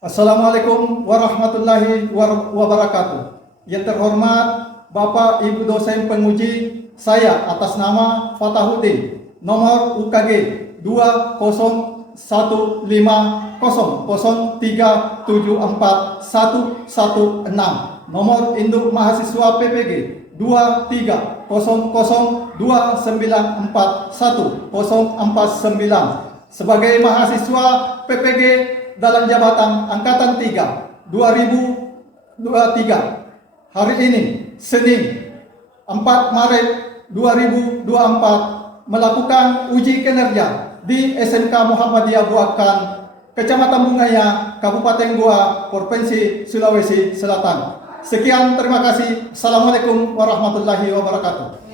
Assalamualaikum warahmatullahi wabarakatuh. Yang terhormat Bapak Ibu dosen penguji, saya atas nama Fatahuddin, nomor UKG 2011003741116, nomor induk mahasiswa PPG 230029410449 sebagai mahasiswa PPG dalam jabatan Angkatan 3 2023. Hari ini Senin 4 Maret 2024 melakukan uji kinerja di SMK Muhammadiyah Buakan, Kecamatan Bungaya, Kabupaten Goa, Provinsi Sulawesi Selatan. Sekian, terima kasih. Assalamualaikum warahmatullahi wabarakatuh.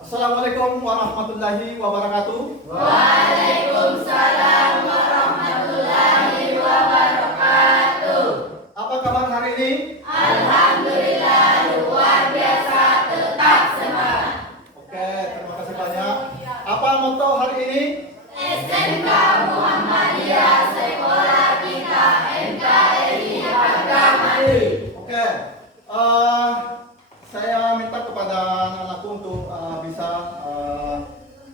Assalamualaikum warahmatullahi wabarakatuh. Waalaikumsalam warahmatullahi wabarakatuh. Apa kabar hari ini? Alhamdulillah luar biasa, tetap semangat. Oke, terima kasih banyak. Apa motto hari ini? SMK Muhammadiyah Sekolah Kita NKRI Harga Mati. Oke, saya minta kepada anak-anakku untuk bisa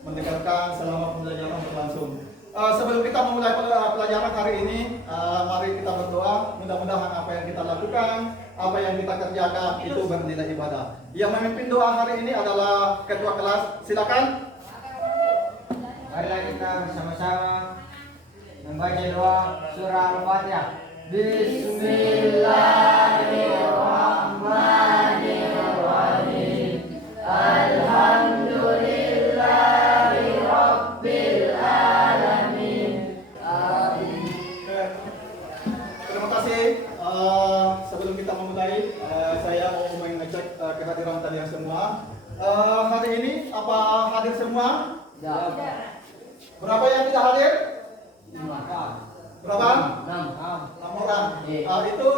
mendengarkan selama pembelajaran berlangsung. Sebelum kita memulai pelajaran hari ini, mari kita berdoa. Mudah-mudahan apa yang kita lakukan, apa yang kita kerjakan itu bernilai ibadah. Yang memimpin doa hari ini adalah ketua kelas. Silakan. Marilah kita bersama-sama membaca doa surah Al-Fatihah. Bismillahirrahmanirrahim. Alhamdulillahirabbil alamin. Amin. Terima kasih. Sebelum kita memulai, saya mau mengecek kehadiran kalian semua. Hari ini apa hadir semua? Ya. Berapa yang tidak hadir? 5. Berapa? 6. 6 orang. Itu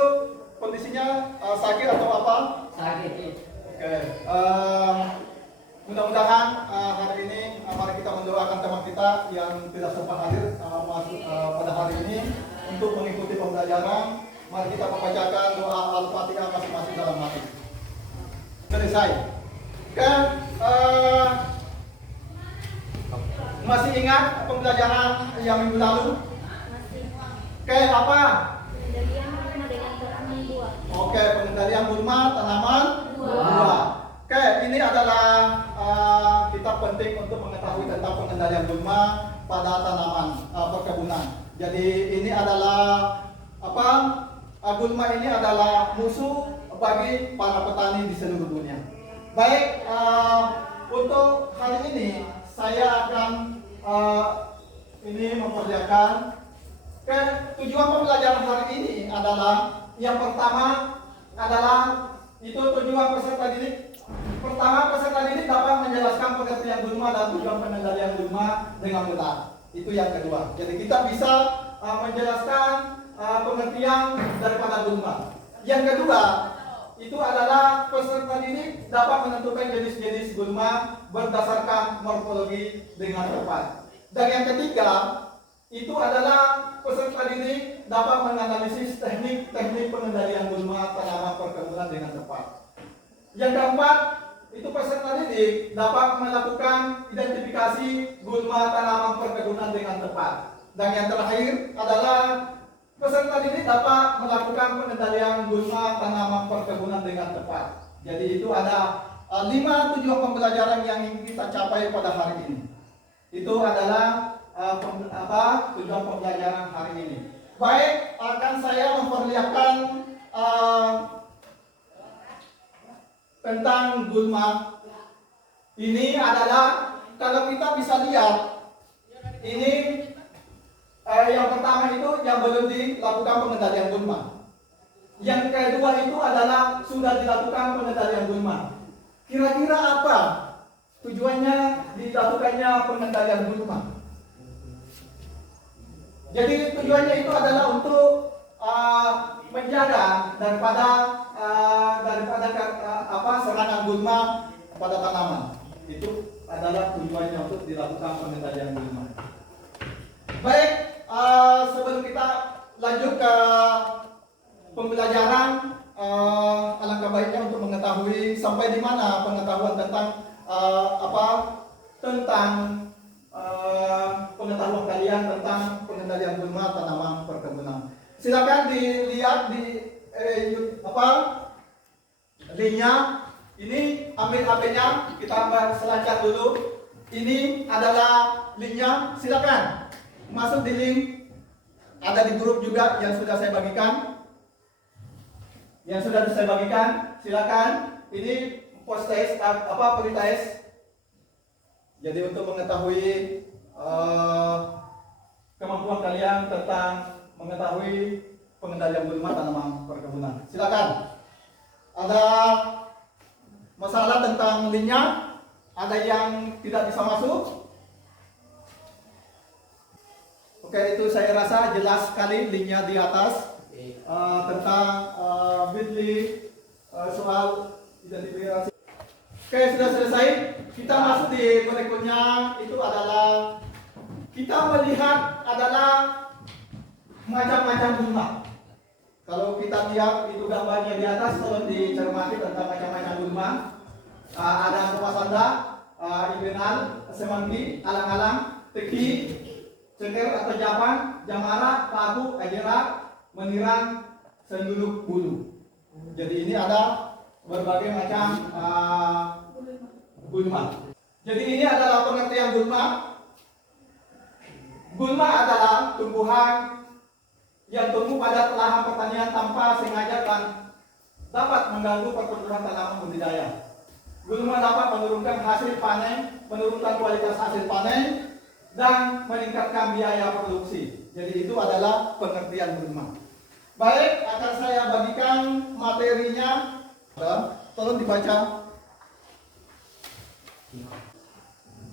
kondisinya sakit atau apa? Sakit. Oke. Mudah-mudahan hari ini mari kita mendoakan teman kita yang tidak sempat hadir pada hari ini untuk mengikuti pembelajaran. Mari kita membacakan doa Al-Fatihah masing-masing dalam hati. Selesai. Oke. Masih ingat pembelajaran yang minggu lalu? Oke, apa? Pengendalian gulma dengan tanaman buah. Oke, pengendalian gulma tanaman buah. Oke, ini adalah kitab penting untuk mengetahui tentang pengendalian gulma pada tanaman perkebunan. Jadi ini adalah apa? Gulma ini adalah musuh bagi para petani di seluruh dunia. Baik, untuk hari ini saya akan ini memperlihatkan tujuan pembelajaran hari ini adalah yang pertama adalah itu tujuan peserta didik. Pertama, peserta didik dapat menjelaskan pengertian gulma dan tujuan pengendalian gulma dengan benar. Itu yang kedua. Jadi kita bisa menjelaskan pengertian daripada gulma. Yang kedua, itu adalah peserta didik dapat menentukan jenis-jenis gulma berdasarkan morfologi dengan tepat. Dan yang ketiga, itu adalah peserta didik dapat menganalisis teknik-teknik pengendalian gulma tanaman perkebunan dengan tepat. Yang keempat, itu peserta didik dapat melakukan identifikasi gulma tanaman perkebunan dengan tepat. Dan yang terakhir adalah peserta didik dapat melakukan pengendalian gulma tanaman perkebunan dengan tepat. Jadi itu ada 5 tujuan pembelajaran yang ingin kita capai pada hari ini. Itu adalah tujuan pembelajaran hari ini. Baik, akan saya memperlihatkan tentang gulma. Ini adalah kalau kita bisa lihat ini yang pertama itu yang belum dilakukan pengendalian gulma. Yang kedua itu adalah sudah dilakukan pengendalian gulma. Kira-kira apa tujuannya dilakukannya pengendalian gulma? Jadi tujuannya itu adalah untuk menjaga daripada serangan gulma pada tanaman. Itu adalah tujuannya untuk dilakukan pengendalian gulma. Baik, sebelum kita lanjut ke pembelajaran, alangkah baiknya untuk mengetahui sampai di mana pengetahuan tentang pengetahuan kalian tentang pengendalian gulma tanaman perkebunan. Silakan dilihat di linknya. Ini ambil HP-nya, kita selancar dulu. Ini adalah linknya. Silakan masuk di link. Ada di grup juga yang sudah saya bagikan. Silakan. Ini post test free test. Jadi untuk mengetahui kemampuan kalian tentang mengetahui pengendalian gulma tanaman perkebunan. Silakan. Ada masalah tentang linknya? Ada yang tidak bisa masuk? Oke, itu saya rasa jelas sekali linknya di atas tentang bit.ly soal identifikasi. Oke, sudah selesai. Kita masuk di berikutnya. Itu adalah kita melihat adalah macam-macam gulma. Kalau kita lihat itu gambarnya di atas, tolong dicermati tentang macam-macam gulma. Ada Pasanda, Ibenal, Semanggi, Alang-alang, Teki, Ceker atau Japan, Jamara, Paku, Ajera, Menirang, Senduluk, Bulu. Jadi ini ada berbagai macam gulma. Jadi ini adalah pengertian gulma. Gulma adalah tumbuhan yang tumbuh pada lahan pertanian tanpa sengaja dan dapat mengganggu pertumbuhan tanaman budidaya. Gulma dapat menurunkan hasil panen, menurunkan kualitas hasil panen, dan meningkatkan biaya produksi. Jadi itu adalah pengertian gulma. Baik, akan saya bagikan materinya. Tolong dibaca.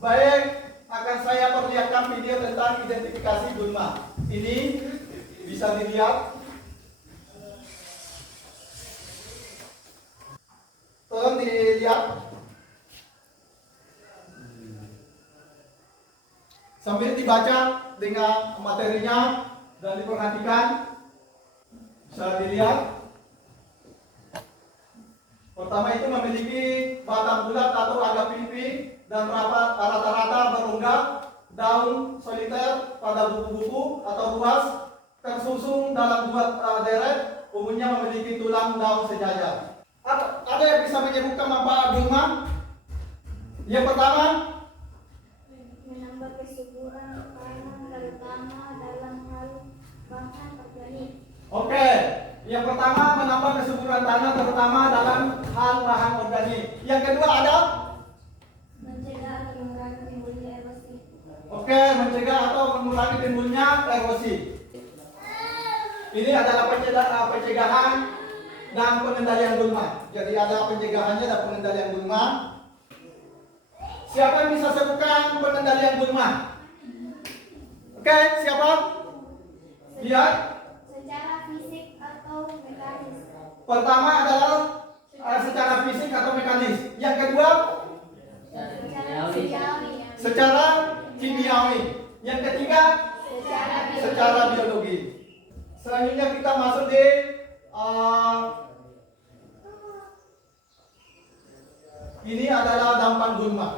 Baik, akan saya perlihatkan video tentang identifikasi gulma. Ini bisa dilihat. Tolong dilihat. Sambil dibaca dengan materinya dan diperhatikan. Bisa dilihat. Pertama itu memiliki batang bulat atau agak pipi dan rata-rata berunggah, daun soliter pada buku-buku atau ruas, tersusun dalam dua deret, umumnya memiliki tulang daun sejajar. Ada yang bisa menyebutkan manfaat gulma? Yang pertama, menambah kesuburan tanah terutama dalam hal bahan organik. Oke, yang pertama menambah kesuburan tanah terutama dalam hal bahan organik. Yang kedua ada? Mencegah atau mengurangi timbulnya erosi. Oke, mencegah atau mengurangi timbulnya erosi. Ini adalah pencegahan dan pengendalian gulma. Jadi ada pencegahannya dan pengendalian gulma. Siapa yang bisa sebutkan pengendalian gulma? Oke, siapa? Lihat. Secara fisik atau mekanis. Pertama adalah secara fisik atau mekanis. Yang kedua, secara kimiawi. Yang ketiga, secara biologi. Selanjutnya kita masuk di ini adalah dampak gulma.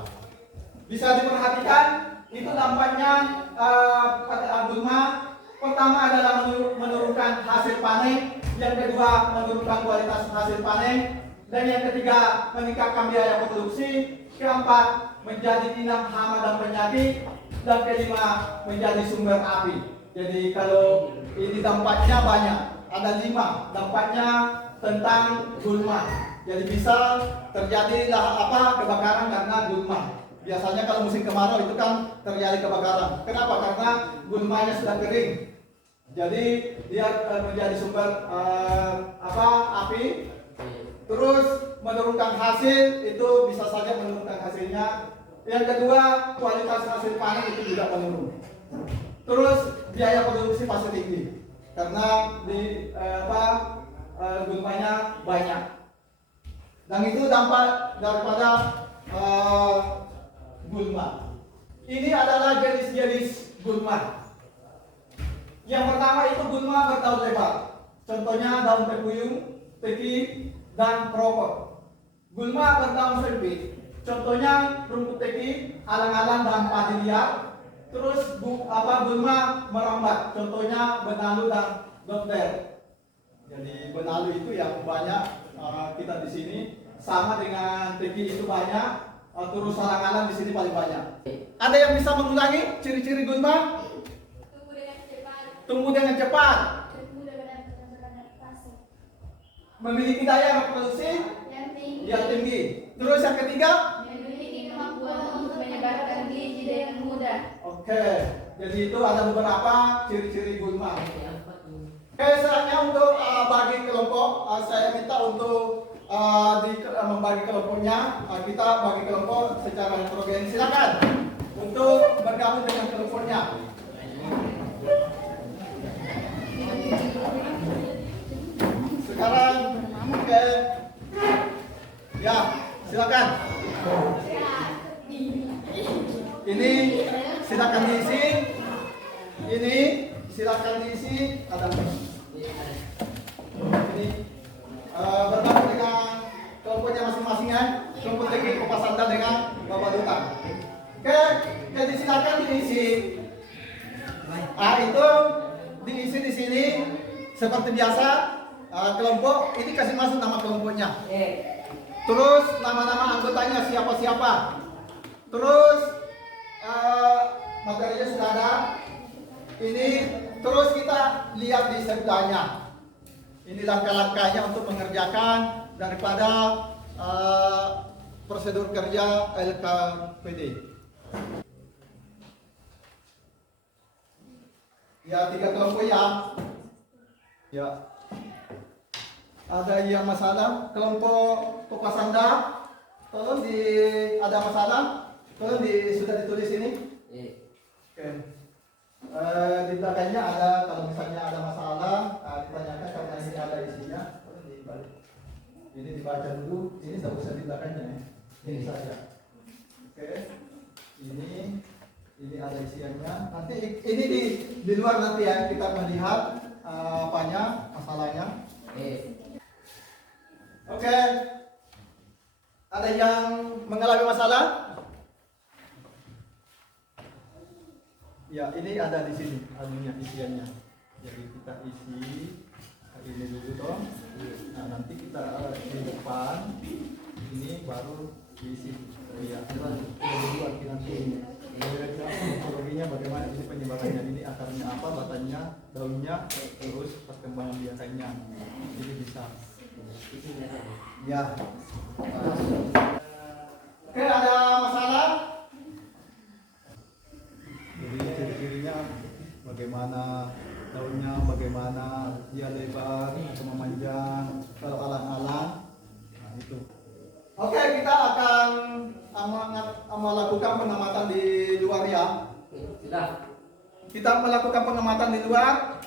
Bisa diperhatikan itu dampaknya pada gulma. Pertama adalah menurunkan hasil panen, yang kedua menurunkan kualitas hasil panen, dan yang ketiga meningkatkan biaya produksi, keempat menjadi inang hama dan penyakit, dan kelima menjadi sumber api. Jadi kalau ini dampaknya banyak, ada 5 dampaknya tentang gulma. Jadi bisa terjadi kebakaran karena gulma. Biasanya kalau musim kemarau itu kan terjadi kebakaran. Kenapa? Karena gulmanya sudah kering. Jadi dia menjadi sumber api. Terus menurunkan hasil, itu bisa saja menurunkan hasilnya. Yang kedua, kualitas hasil panen itu juga menurun. Terus biaya produksi pasti tinggi karena gulmanya banyak. Dan itu dampak daripada gulma. Ini adalah jenis-jenis gulma. Yang pertama itu gulma berdaun lebar. Contohnya daun tepuyung, teki, dan keropok. Gulma berdaun sempit. Contohnya rumput teki, alang-alang, dan padi liar. Terus gulma merambat. Contohnya benalu dan dokter. Jadi benalu itu yang banyak kita di sini, sama dengan teki itu banyak. Terus alang-alang di sini paling banyak. Ada yang bisa mengulangi ciri-ciri gulma? Tumbuh dengan cepat. Tumbuh dengan cepat, Mudah beradaptasi. memiliki daya reproduksi Yang tinggi. yang tinggi. Terus yang ketiga, Memiliki kemampuan untuk menyebarkan biji dengan mudah. oke. Jadi itu ada beberapa ciri-ciri gulma. Oke, saatnya untuk bagi kelompok. Saya minta untuk membagi kelompoknya. Kita bagi kelompok secara heterogen. Silakan untuk bergabung dengan kelompoknya. Sekarang, oke. Ya, silakan. Ini silakan diisi. Ini silakan diisi. Ada ini bergabung dengan kelompoknya masing-masing ya. Kelompok tinggi Kopas Anda dengan Bapak Duta. Oke, jadi silakan diisi. Itu diisi di sini seperti biasa. Kelompok ini kasih masuk nama kelompoknya. Terus nama-nama anggotanya siapa-siapa. Terus materinya sudah ada. Ini terus kita lihat di sebelahnya. Ini langkah-langkahnya untuk mengerjakan daripada prosedur kerja LKPD. Ya, 3 kelompok ya. Ya. Ada yang masalah kelompok Kopas Anda, tolong ada masalah, tolong sudah ditulis ini. Oke. Di belakangnya ada, kalau misalnya ada masalah, ditanyakan karena ini ada isinya, tolong dibalik. Ini dibaca dulu, ini tidak usah di belakangnya ya. Ini saja. Oke. Ini ada isiannya. Nanti ini di luar nanti ya kita melihat masalahnya. Oke. Ada yang mengalami masalah? Ya, ini ada di sini anunya isiannya. Jadi kita isi ini dulu toh. Nah, nanti kita di depan ini baru diisi. Ya, dulu nanti metodologinya bagaimana ini penyebarannya, ini akarnya apa, batangnya, daunnya, terus perkembangan biakanya. Jadi bisa. Ya. Oke, ada masalah? Jadi ciri-cirinya bagaimana daunnya, bagaimana dia lebar atau memanjang, kalau alang-alang. Nah, itu. Oke, kita akan melakukan pengamatan di luar ya. Kita melakukan pengamatan di luar.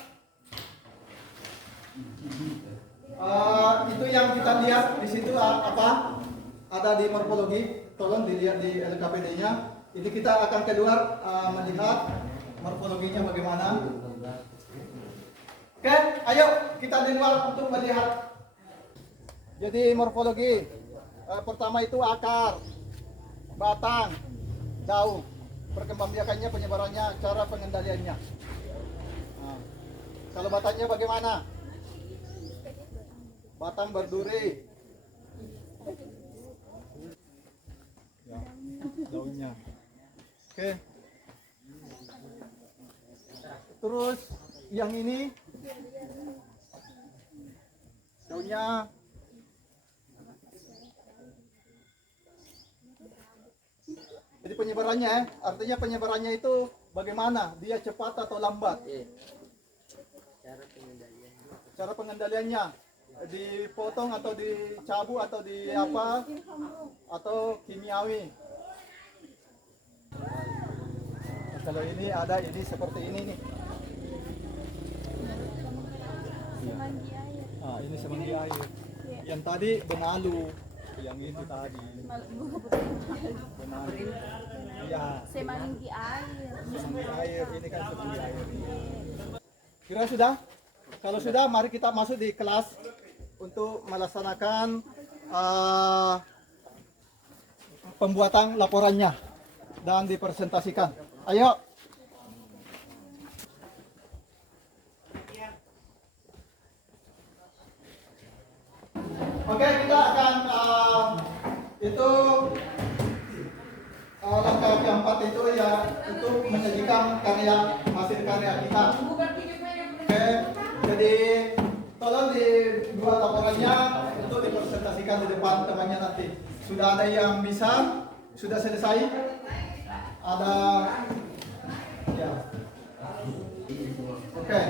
Itu yang kita lihat di situ apa? Ada di morfologi. Tolong dilihat di LKPD-nya. Ini kita akan keluar melihat morfologinya bagaimana. Oke, ayo kita di luar untuk melihat. Jadi morfologi. Pertama itu akar, batang, daun, perkembangbiakannya, penyebarannya, cara pengendaliannya. Nah, kalau batangnya bagaimana? Batang berduri. Ya, daunnya. Oke. Terus yang ini daunnya. Jadi penyebarannya, artinya penyebarannya itu bagaimana? Dia cepat atau lambat? Cara pengendaliannya dipotong atau dicabut atau di apa? Atau kimiawi? Kalau ini ada ini seperti ini nih. Ini semanggi air. Yang tadi benalu. Yang itu tadi. Benar. Ya. Semanggi air. Semanggi air ini kan semanggi air. Kira sudah? Kalau sudah, mari kita masuk di kelas untuk melaksanakan pembuatan laporannya dan dipresentasikan. Ayo. Oke, kita akan itu langkah keempat itu ya untuk menyajikan hasil karya kita. Oke, jadi tolong dibuat laporannya untuk dipresentasikan di depan temannya nanti. Sudah ada yang bisa? Sudah selesai? Ada? Ya. Oke.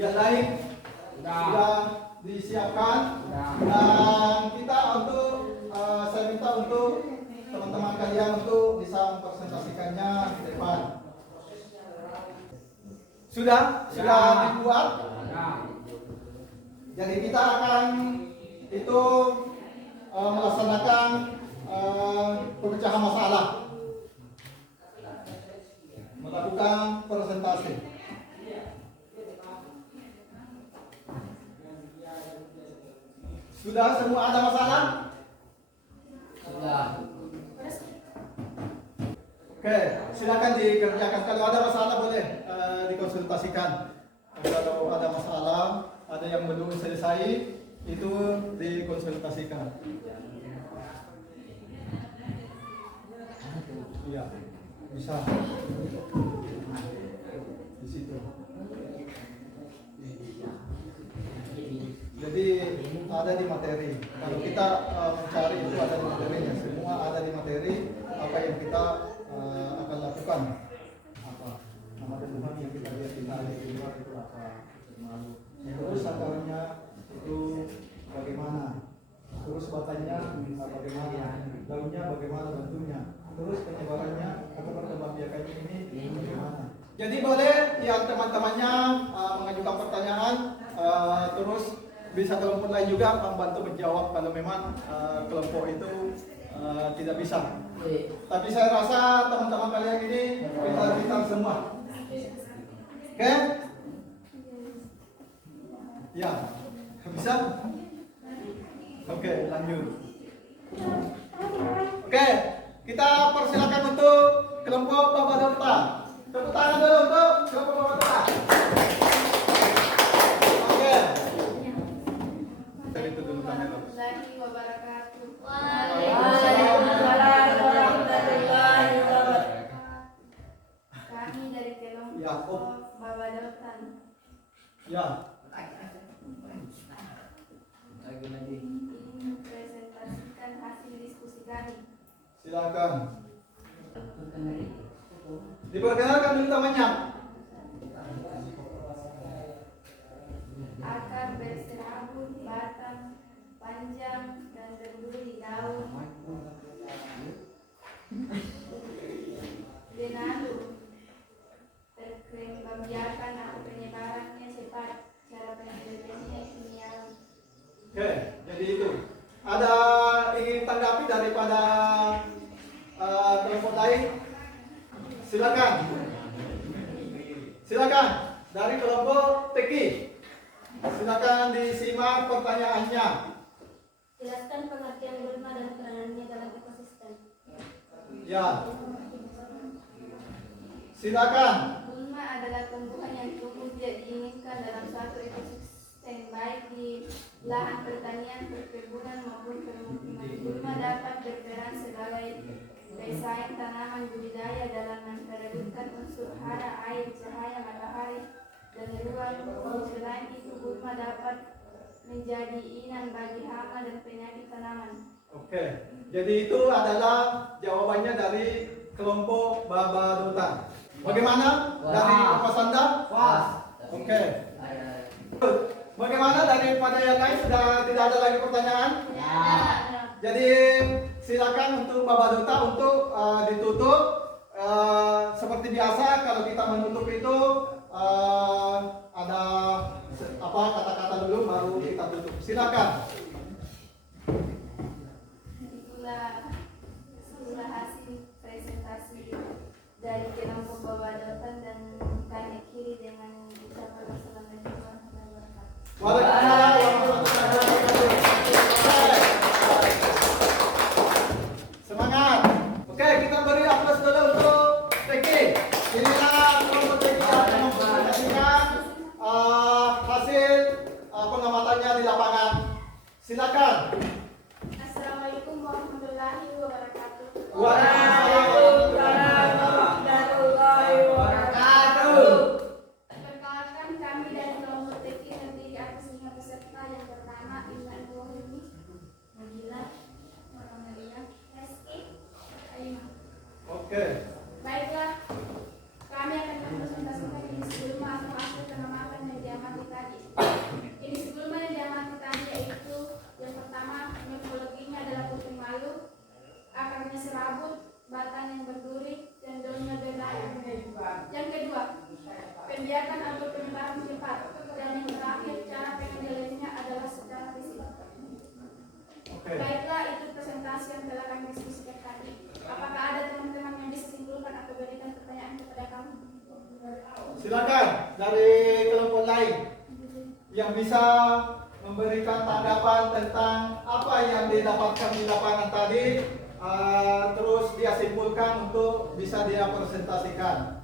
Yang lain sudah disiapkan dan kita untuk saya minta untuk teman-teman kalian untuk bisa mempresentasikannya di depan. Sudah dibuat. Jadi kita akan itu melaksanakan pemecahan masalah, melakukan presentasi. Sudah semua ada masalah? Sudah. Oke, silakan dikerjakan. Kalau ada masalah boleh dikonsultasikan. Kalau ada masalah, ada yang belum selesai, itu dikonsultasikan. Iya, bisa. Di situ. Jadi ada di materi. Kalau kita mencari itu ada di materinya. Semua ada di materi. Apa yang kita akan lakukan? Apa nama teman yang kita lihat di luar itu apa? Terus akarnya itu bagaimana? Terus batanya bagaimana? Daunnya bagaimana bentuknya? Terus penyebarannya atau perkembangbiakannya ini bagaimana? Jadi boleh yang teman-temannya mengajukan pertanyaan terus bisa kelompok lain juga membantu menjawab kalau memang kelompok itu tidak bisa. Tapi saya rasa teman-teman kalian ini pintar-pintar semua. Oke? Ya, bisa? Oke, lanjut. Oke, kita persilakan untuk kelompok Bapak Dokta. Tepuk tangan dulu untuk kelompok Bapak Dokta. Oke. Dari itu dulu kamera. Warahmatullahi wabarakatuh. Kami dari kelompok Ya, Babadotan Ya. ingin presentasikan hasil diskusi kami. Silakan. Diperkenalkan dulu namanya. Akar berserabut, batang panjang dan berduri daun denadu terkembangbiakan atau penyebarannya cepat, cara penelitiannya kimiawi. Oke, jadi itu. Ada ingin tanggapi daripada kelompok lain? Silakan. Silakan dari kelompok Teki. Silakan disimak pertanyaannya. Jelaskan pengertian gulma dan peranannya dalam ekosistem. Ya. Silakan. Gulma adalah tumbuhan yang tumbuh tidak diinginkan dalam suatu ekosistem, baik di lahan pertanian, perkebunan maupun permukiman. Gulma dapat berperan sebagai pesaing tanaman budidaya dalam memperebutkan unsur hara, air, cahaya matahari, dan ruang. Selain itu, gulma dapat menjadi inang bagi hama dan penyakit tanaman. Oke. Jadi itu adalah jawabannya dari kelompok Babadotan. Bagaimana dari Mas Anda? Oke. Bagaimana daripada yang lain? Sudah tidak ada lagi pertanyaan? Jadi silakan untuk Bapak Duta untuk ditutup seperti biasa. Kalau kita menutup itu ada apa kata-kata dulu baru kita tutup. Silakan. Itulah hasil presentasi dari kelompok Babadotan dan tanya kiri dengan kita Oke. Baiklah, kami akan mempresentasikan jenis gulma atau hasil pengamatan yang diamati tadi. Jenis gulma yang diamati tadi yaitu yang pertama, morfologinya adalah kuping malu, akarnya serabut, batang yang berduri, dan daunnya berlayar. Yang kedua, pembiakan atau penyebaran cepat. Dan yang terakhir, cara pengendaliannya adalah secara fisik. Oke. Baiklah, itu presentasi yang telah kami diskusikan tadi. Apakah ada teman-teman yang bisa simpulkan atau berikan pertanyaan kepada kami? Silakan dari kelompok lain yang bisa memberikan tanggapan tentang apa yang didapatkan di lapangan tadi, terus dia simpulkan untuk bisa dia presentasikan.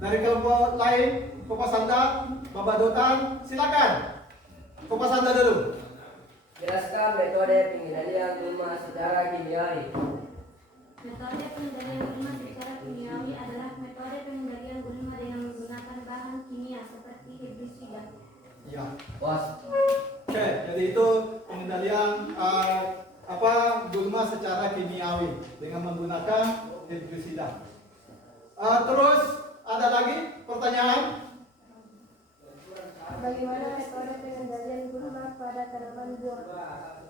Dari kelompok lain, Kopasanda, Bapak Dotan, silakan. Kopasanda dulu. Jelaskan metode pengendalian gulma secara kimiawi. Metode pengendalian gulma secara kimiawi adalah metode pengendalian gulma dengan menggunakan bahan kimia seperti herbisida. Ya. Was. Oke, jadi itu pengendalian gulma secara kimiawi dengan menggunakan herbisida. Terus ada lagi pertanyaan? Bagaimana metode pengendalian gulma pada tanaman buah?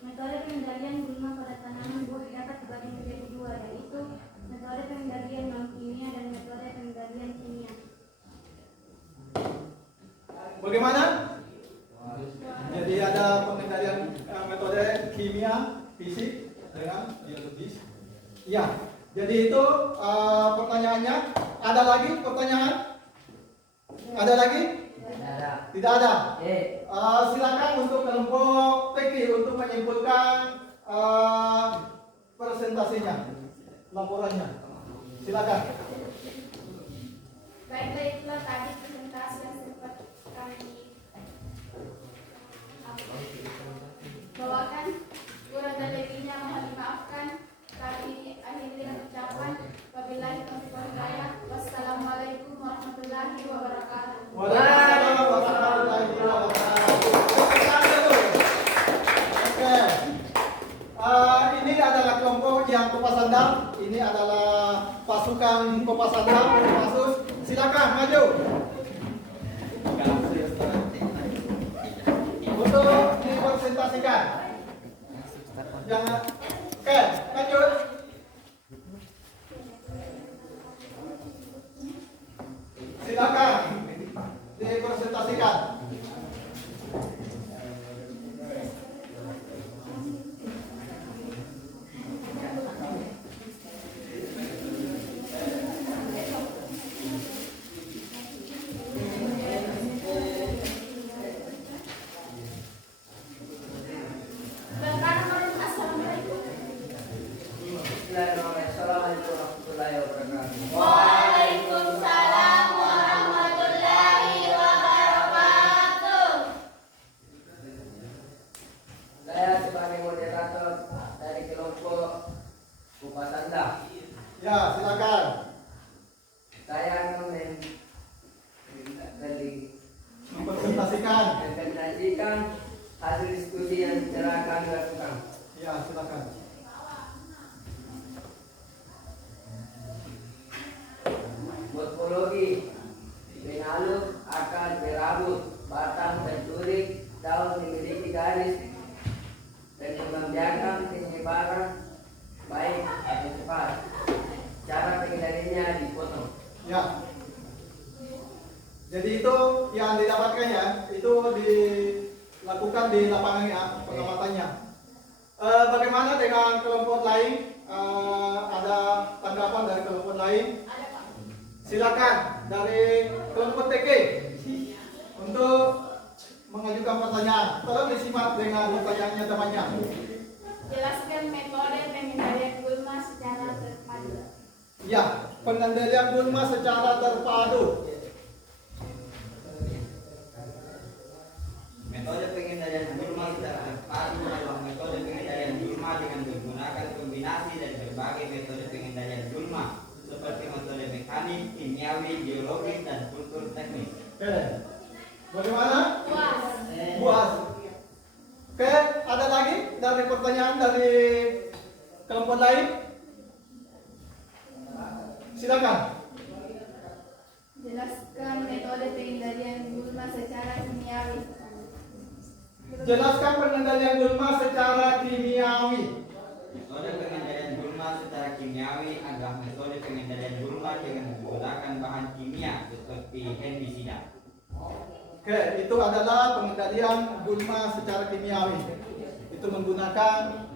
Metode pengendalian gulma pada tanaman buah dapat dibagi menjadi dua, yaitu metode pengendalian non kimia dan metode pengendalian kimia. Bagaimana? Jadi ada pengendalian metode kimia, fisik dengan biologis. Ya. Jadi itu pertanyaannya. Ada lagi pertanyaan? Ada lagi? Ada. Tidak ada. Silakan Untuk kelompok TK untuk menyimpulkan presentasinya, laporannya. Silakan. Baiklah, itulah tadi presentasi yang sempat kami bawakan. Kurang dan lebihnya mohon dimaafkan. Kami akhiri dengan ucapan wabillahi taufiq wal hidayah. Wassalamualaikum warahmatullahi wabarakatuh. Waalaikumsalam warahmatullahi wabarakatuh. Oke. Ini adalah kelompok yang Kopasanda. Ini adalah pasukan Kopasanda. Pasus, silakan maju. Untuk dipresentasikan. Jangan. Oke, lanjut. Silakan dipresentasikan. Assalamualaikum. Assalamualaikum warahmatullahi wabarakatuh. Waalaikumsalam warahmatullahi wabarakatuh. Saya sebagai moderator dari kelompok Kopasanda. Ya, silakan. Saya akan Mempresentasikan. mempresentasikan hasil diskusi yang telah kami lakukan. Ya, silakan. Morfologi menaluk, akar berabut, batang berduri, daun memiliki garis, dan membiarkan penyebaran baik atau cepat. Cara pengendaliannya dipotong. Ya. Jadi itu yang didapatkan ya, itu dilakukan di lapangan ya, pengamatannya. Bagaimana dengan kelompok lain? Ada tanggapan dari kelompok lain? Silakan dari kelompok TK untuk mengajukan pertanyaan. Tolong disimak dengan pertanyaannya temannya. Jelaskan metode pengendalian gulma secara terpadu. Ya, pengendalian gulma secara terpadu. Metode pengendalian gulma secara terpadu adalah metode pengendalian gulma dengan menggunakan kombinasi dari berbagai metode pengendalian gulma seperti metode mekanik, kimiawi, biologis, dan kultur teknis. Oke. Bagaimana? Puas. Puas. Oke, ada lagi dari pertanyaan dari Kelompok lain? Silakan. Jelaskan metode pengendalian gulma secara kimiawi. Jelaskan pengendalian gulma secara kimiawi. Metode pengendalian gulma secara kimiawi adalah metode pengendalian gulma dengan menggunakan bahan kimia seperti herbisida. Oke, itu adalah pengendalian gulma secara kimiawi. Itu menggunakan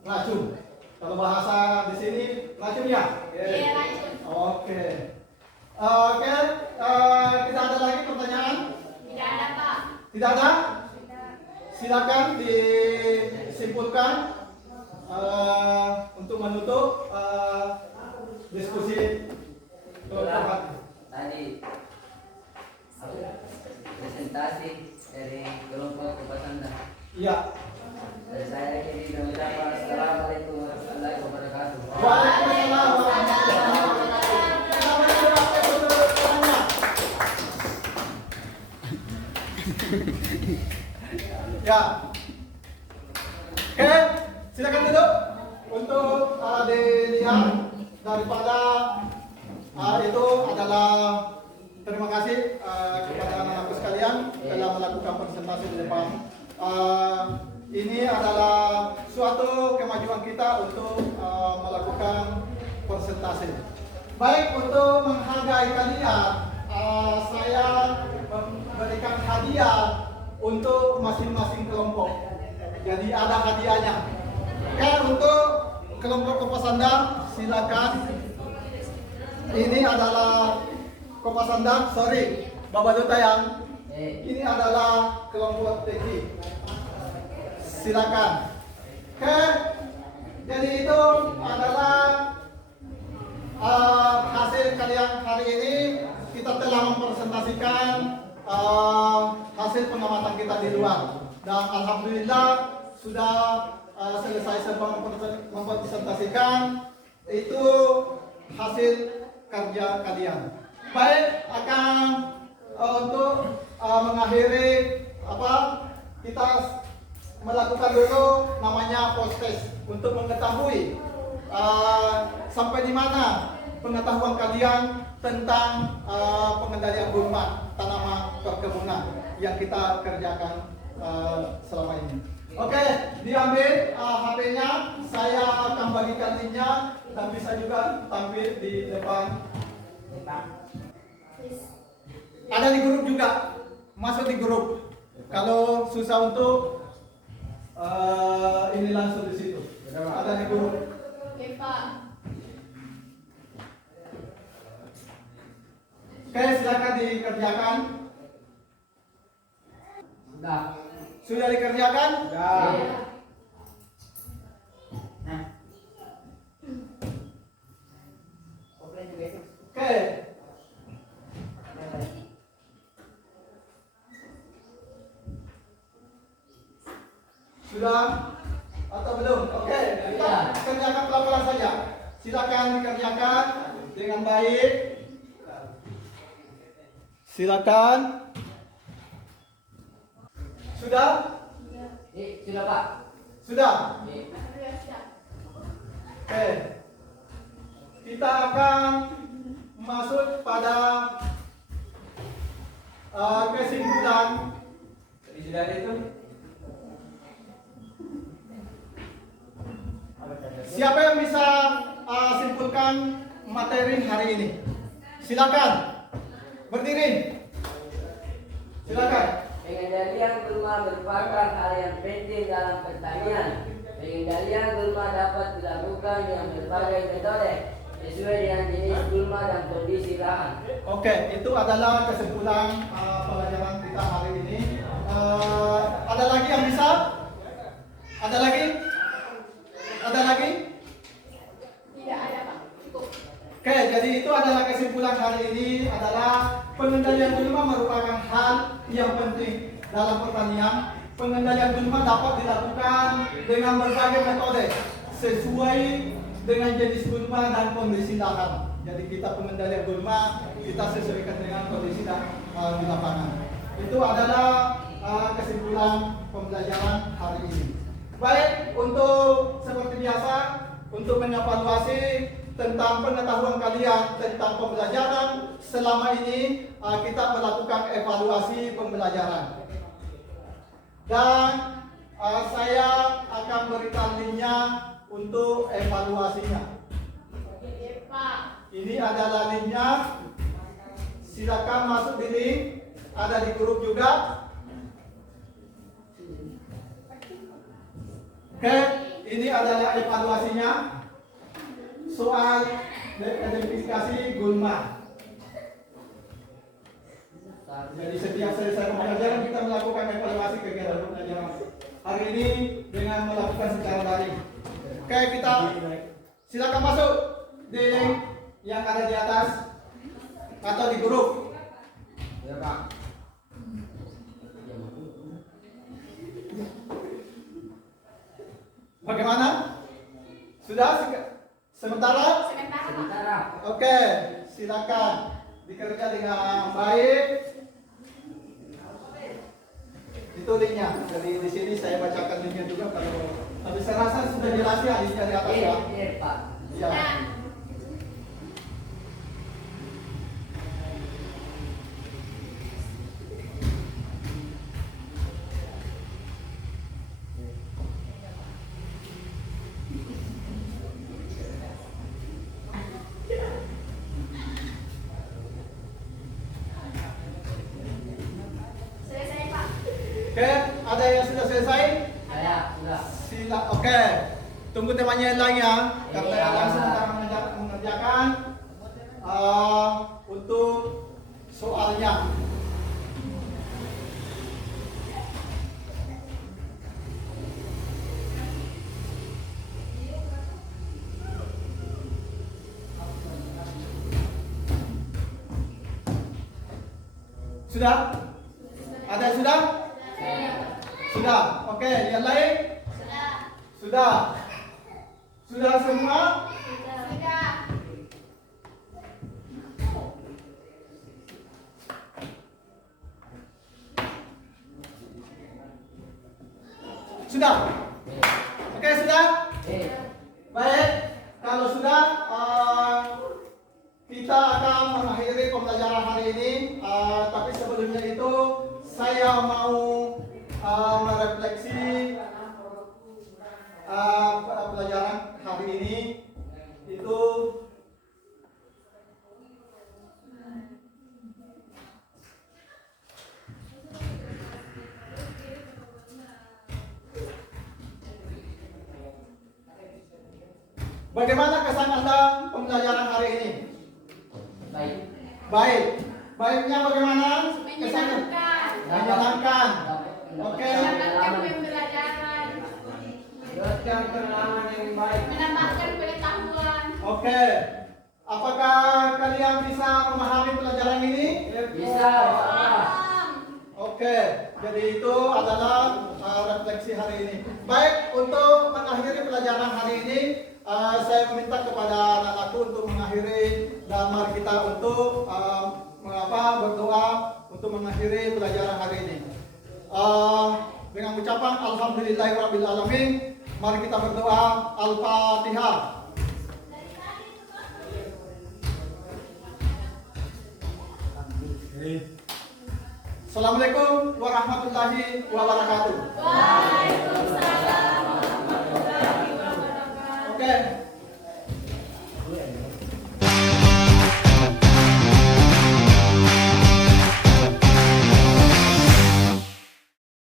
racun. Kalau bahasa di sini racun ya? Iya, racun. Oke. Tidak ada lagi pertanyaan? Tidak ada, Pak. Tidak ada? Silakan disimpulkan untuk menutup diskusi kelompok. Tadi presentasi dari kelompok Kopasanda. Iya. Dari saya Kiri dan ucapan Assalamualaikum warahmatullahi wabarakatuh. Waalaikumsalam warahmatullahi wabarakatuh. Ya. Oke, silakan duduk untuk dilihat daripada itu adalah terima kasih kepada anak-anakku sekalian telah melakukan presentasi di depan. Ini adalah suatu kemajuan kita untuk melakukan presentasi. Baik, untuk menghargai kalian, saya memberikan hadiah untuk masing-masing kelompok. Jadi ada hadiahnya. Oke, untuk kelompok Kopasanda silakan. Ini adalah Kopasanda, sorry, Bapak Duta yang ini adalah kelompok TK. Silakan. Oke, jadi itu adalah hasil kalian hari ini. Kita telah mempresentasikan hasil pengamatan kita di luar, dan alhamdulillah sudah selesai semua mempresentasikan itu hasil kerja kalian. Baik, akan untuk mengakhiri kita melakukan dulu namanya post test untuk mengetahui sampai di mana pengetahuan kalian tentang pengendalian gulma tanaman perkebunan yang kita kerjakan selama ini. Oke, diambil HP-nya, saya akan bagikan linknya dan bisa juga tampil di depan. Ada di grup juga, masuk di grup. Kalau susah untuk ini langsung di situ. Ada di grup. Oke, Pak. Oke, silakan dikerjakan. Sudah dikerjakan? Sudah. Nah. Oke. Sudah atau belum? Oke, kita kerjakan pelan-pelan saja. Silakan dikerjakan dengan baik. Silakan. Sudah? Sudah Pak. Sudah? Sudah, sudah. Oke. Kita akan masuk pada kesimpulan. Sudah itu. Siapa yang bisa simpulkan materi hari ini? Silakan. Berdiri. Silakan. Pengendalian gulma merupakan hal yang penting dalam pertanian. Pengendalian gulma dapat dilakukan dengan berbagai metode sesuai dengan jenis gulma dan kondisi lahan. Oke, itu adalah kesimpulan pelajaran kita hari ini. Ada lagi yang bisa? Ada lagi? Ada lagi? Tidak ada, Pak. Cukup. Oke, jadi itu adalah kesimpulan hari ini adalah pengendalian gulma merupakan hal yang penting dalam pertanian. Pengendalian gulma dapat dilakukan dengan berbagai metode sesuai dengan jenis gulma dan kondisi lahan. Jadi kita pengendalian gulma kita sesuaikan dengan kondisi di lapangan. Itu adalah kesimpulan pembelajaran hari ini. Baik, untuk seperti biasa untuk mengevaluasi tentang pengetahuan kalian tentang pembelajaran selama ini. Kita melakukan evaluasi pembelajaran dan saya akan berikan linknya untuk evaluasinya. Ini adalah linknya, silakan masuk di link, ada di grup juga. Oke, ini adalah evaluasinya. Soal identifikasi gulma. Jadi setiap selesai pembelajaran kita melakukan evaluasi kegiatan pembelajaran. Hari ini dengan melakukan secara daring. Oke, kita silakan masuk di link yang ada di atas atau di grup. Ya, Pak. Bagaimana? Sudah? Sementara? Sementara. Oke, silakan dikerja dengan baik. Itu linknya. Jadi di sini saya bacakan linknya juga kalau. Tapi saya rasa sudah jelas ya linknya di atas ya. Iya, Pak. Ya. Selesai, Pak. Oke, ada yang sudah selesai? Saya sudah. Oke, tunggu temannya yang lain ya. Karena Iya. yang lain sedang mengerjakan untuk soalnya. Sudah? Ada yang sudah? Sudah. Oke, yang lain? Sudah. Sudah semua? Sudah. Oke, sudah? Baik. Kalau sudah, kita akan mengakhiri pembelajaran hari ini. Tapi sebelumnya itu, saya mau merefleksi pelajaran hari ini itu bagaimana kesan Anda pembelajaran hari ini? Baik. Baik. Baiknya bagaimana kesannya? Menyenangkan. Menyenangkan. Oke. Menambahkan pembelajaran. Buatkan pengalaman yang baik. Menambahkan pengetahuan. Oke. Apakah kalian bisa memahami pelajaran ini? Bisa. Paham. Oke. Jadi itu adalah refleksi hari ini. Baik, untuk mengakhiri pelajaran hari ini, saya meminta kepada anak-anakku untuk mengakhiri dan mari kita untuk berdoa untuk mengakhiri pelajaran hari ini. Dengan ucapan Alhamdulillahirrabbilalamin, mari kita berdoa. Al-Fatihah. Assalamualaikum warahmatullahi wabarakatuh.